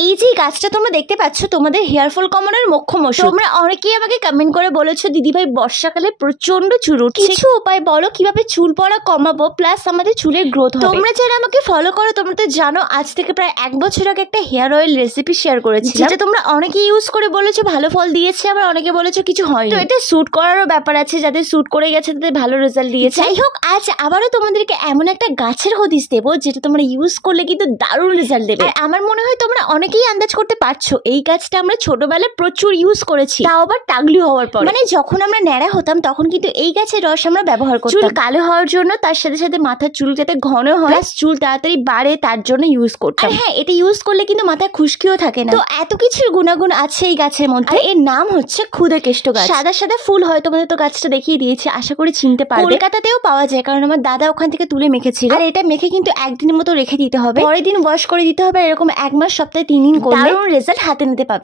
এই যে গাছটা তোমরা দেখতে পাচ্ছ তোমাদের হেয়ার ফল কমানোর মোক্ষম ওষুধ। তোমরা অনেকেই আমাকে কমেন্ট করে বলেছো দিদি ভাই বর্ষাকালে প্রচন্ড চুল উঠছে, কিছু উপায় বলো কিভাবে চুল পড়া কমাবো প্লাস আমাদের চুলের গ্রোথ হবে। তোমরা যারা আমাকে ফলো করো তোমরা তো জানো আজ থেকে প্রায় 1 বছর আগে একটা হেয়ার অয়েল রেসিপি শেয়ার করেছি, যেটা তোমরা অনেকে ইউজ করে বলেছো ভালো ফল দিয়েছে, আবার অনেকে বলেছো কিছু হয়নি। তো এটা স্যুট করারও ব্যাপার আছে, যাদের স্যুট করে গেছে তাদের ভালো রেজাল্ট দিয়েছে। যাই হোক, আজ আবারও তোমাদেরকে এমন একটা গাছের হদিস দেবো যেটা তোমরা ইউজ করলে কিন্তু দারুণ রেজাল্ট দেবে। আর আমার মনে হয় তোমরা অনেকেই আন্দাজ করতে পারছো এই গাছটা আমরা ছোটবেলায় প্রচুর ইউজ করেছি, তাও আবার টাগলু হওয়ার পর। মানে যখন আমরা ন্যাড়া হতাম তখন কিন্তু এই গাছের রস আমরা ব্যবহার করতাম চুল কালো হওয়ার জন্য, তার সাথে সাথে মাথার চুল যাতে ঘন হয়, চুল তাড়াতাড়ি বাড়ে তার জন্য ইউজ করতাম। আর হ্যাঁ, এটা ইউজ করলে কিন্তু মাথায় খুশকিও থাকে না। তো এত কিছুর গুণাগুণ আছে এই গাছের মধ্যে। এর নাম হচ্ছে খুদে কেষ্ট গাছ। সাদা সাদা ফুল হয়, তোমাদের তো গাছটা দেখিয়ে দিয়েছি, আশা করি চিনতে পারবে। কলকাতাতেও পাওয়া যায় কারণ আমার দাদা ওখান থেকে তুলে মেখেছিল। আর এটা মেখে কিন্তু একদিনের মতো রেখে দিতে হবে, পরের দিন ওয়াশ করে দিতে হবে। এরকম 1 মাস সপ্তাহে 3 দিন করলে দারুণ রেজাল্ট হাতে নিতে পাবে।